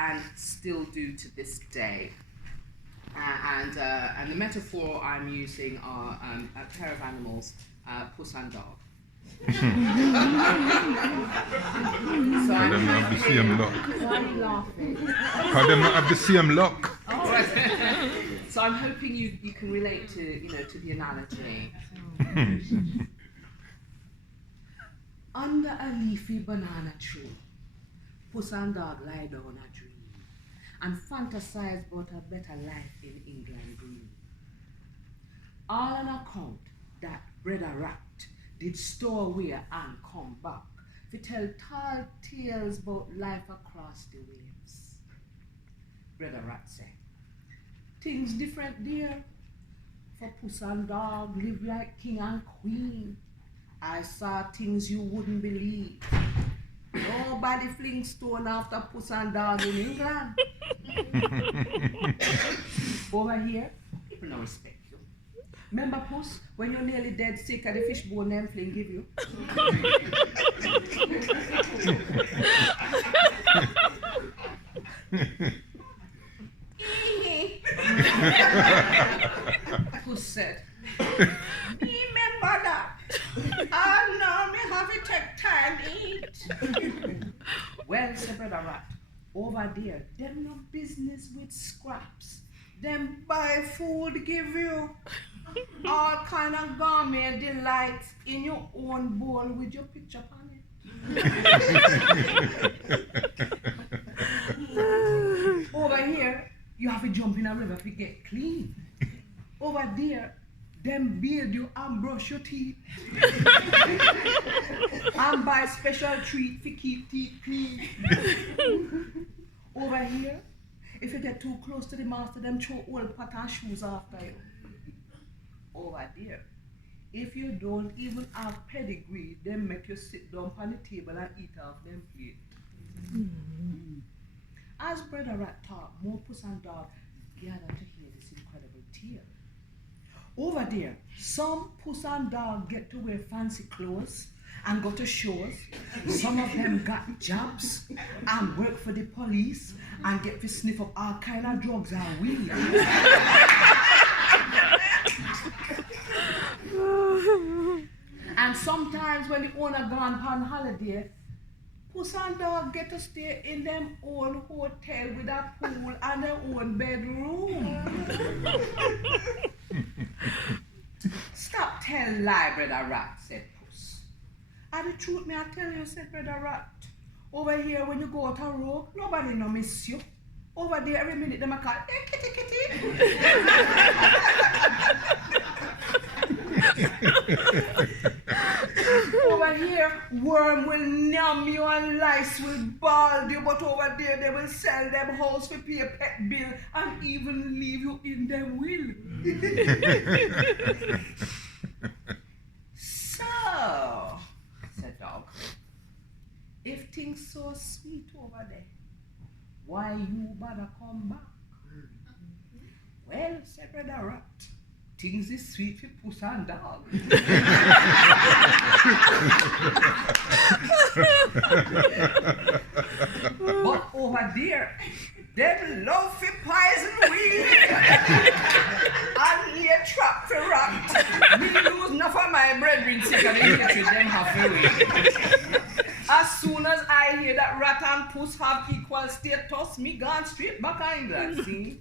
and still do to this day. And the metaphor I'm using are a pair of animals, Puss and Dog. So I'm have the same luck. Why are you laughing? Because them not have the same luck. Oh, right. So I'm hoping you can relate to the analogy. Under a leafy banana tree, Puss and Dog lie down a dream and fantasize about a better life in England green. All on account that Brother Rat did stow away and come back to tell tall tales about life across the waves. Brother Rat said, things different dear, for Puss and Dog live like king and queen. I saw things you wouldn't believe. Nobody flings stone after Puss and Dog in England. Over here, people don't respect you. Remember, Puss, when you're nearly dead sick of the fishbone them fling give you? Puss said, remember that. Oh no, me have to take time to eat. Well, said Brother Rat, over there, them no business with scraps. Them buy food give you all kind of gourmet delights in your own bowl with your picture on it. Over here, you have to jump in a river to get clean. Over there, them bathe you and brush your teeth. And buy special treat to keep teeth clean. Over here, if you get too close to the master, them throw old pattern shoes after you. Over there, if you don't even have pedigree, them make you sit down on the table and eat off them plate. As Brother Rat talked, more Puss and Dog gathered to hear this incredible tale. Over there, some Puss and Dog get to wear fancy clothes and go to shows. Some of them got jobs and work for the police and get to sniff up all kind of drugs and weed. And sometimes when the owner gone on holiday, Puss and Dog get to stay in them own hotel with a pool and their own bedroom. Stop telling lie, Brother Rat, said Puss. And the truth may I tell you, said Brother Rat. Over here, when you go out a road, nobody no miss you. Over there, every minute, them a call, hey, kitty, kitty. Over here, worm will numb you and lice will bald you, but over there, they will sell them house for pay a pet bill and even leave you in them will. So, said Dog, if things so sweet over there, why you bother come back? Well, said Brother Rat, things is sweet for Puss and Dog. But over there, them love for poison weed and lay trap for rat. Me lose enough of my brethren sick and the hatred them have for weed. As soon as I hear that Rat and Puss have equal status, me gone straight back to England, see?